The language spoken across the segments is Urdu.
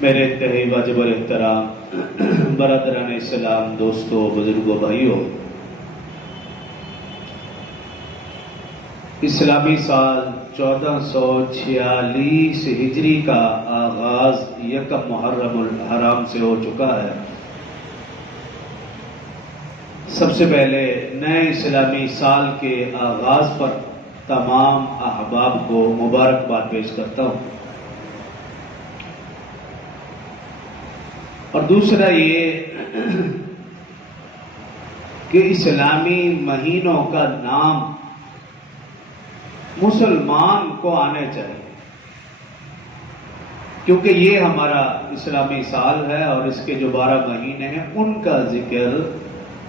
میرے انتہائی واجب الاحترام برادران اسلام، دوستوں، بزرگوں، بھائیوں، اسلامی سال 1446 ہجری کا آغاز یکم محرم الحرام سے ہو چکا ہے۔ سب سے پہلے نئے اسلامی سال کے آغاز پر تمام احباب کو مبارکباد پیش کرتا ہوں، اور دوسرا یہ کہ اسلامی مہینوں کا نام مسلمان کو آنے چاہیے، کیونکہ یہ ہمارا اسلامی سال ہے اور اس کے جو 12 مہینے ہیں ان کا ذکر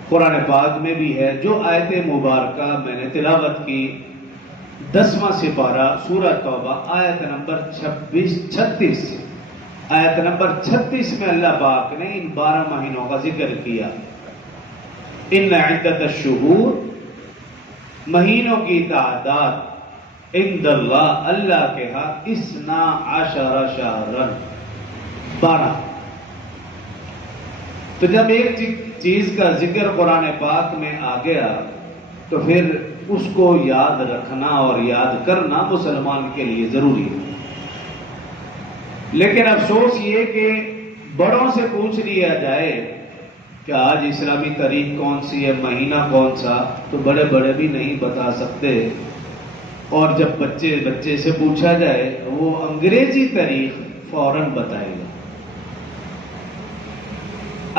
قرآن پاک میں بھی ہے۔ جو آیت مبارکہ میں نے تلاوت کی 10واں سپارہ سورہ توبہ آیت نمبر 36 سے، آیت نمبر 36 میں اللہ پاک نے ان 12 مہینوں کا ذکر کیا۔ ان عدت الشہور، مہینوں کی تعداد عند اللہ، اللہ کے ہاں 12 شہرا، 12۔ تو جب ایک چیز کا ذکر قرآن پاک میں آ گیا تو پھر اس کو یاد رکھنا اور یاد کرنا مسلمان کے لیے ضروری ہے۔ لیکن افسوس یہ کہ بڑوں سے پوچھ لیا جائے کہ آج اسلامی تاریخ کون سی ہے، مہینہ کون سا، تو بڑے بڑے بھی نہیں بتا سکتے، اور جب بچے سے پوچھا جائے وہ انگریزی تاریخ فوراً بتائے گا۔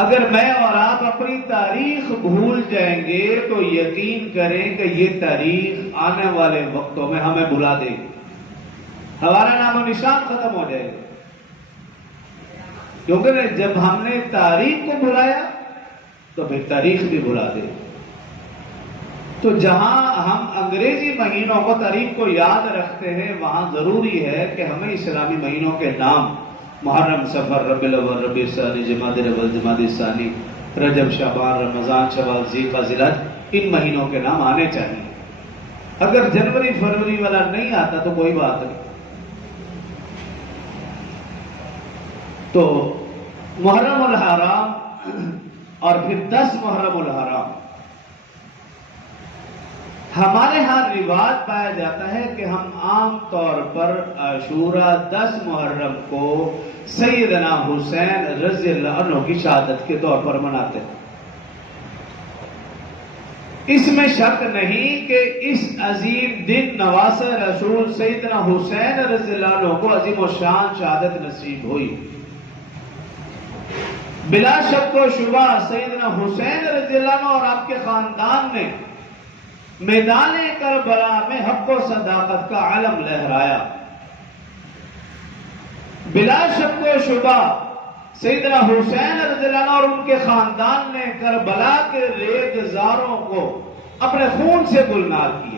اگر میں اور آپ اپنی تاریخ بھول جائیں گے تو یقین کریں کہ یہ تاریخ آنے والے وقتوں میں ہمیں بلا دے گی، ہمارا نام و نشان ختم ہو جائے گا، کیونکہ جب ہم نے تاریخ کو بھلایا تو پھر تاریخ بھی بلا دے۔ تو جہاں ہم انگریزی مہینوں کو تاریخ کو یاد رکھتے ہیں، وہاں ضروری ہے کہ ہمیں اسلامی مہینوں کے نام محرم، صفر، ربیع الاول، ربیع الثانی، جمادی الاول، جمادی الثانی، رجب، شعبان، رمضان، شوال، ذی الحجہ، ان مہینوں کے نام آنے چاہیے۔ اگر جنوری فروری والا نہیں آتا تو کوئی بات نہیں۔ تو محرم الحرام اور پھر 10 محرم الحرام، ہمارے ہاں رواج پایا جاتا ہے کہ ہم عام طور پر عاشورہ 10 محرم کو سیدنا حسین رضی اللہ عنہ کی شہادت کے طور پر مناتے ہیں۔ اس میں شک نہیں کہ اس عظیم دن نواسہ رسول سیدنا حسین رضی اللہ عنہ کو عظیم الشان شہادت نصیب ہوئی۔ بلا شک و شبہ سیدنا حسین رضی اللہ عنہ اور آپ کے خاندان نے میدان کربلا میں حق و صداقت کا علم لہرایا۔ بلا شک و شبہ سیدنا حسین رضی اللہ عنہ اور ان کے خاندان نے کربلا کے ریگزاروں کو اپنے خون سے گلنار کیا۔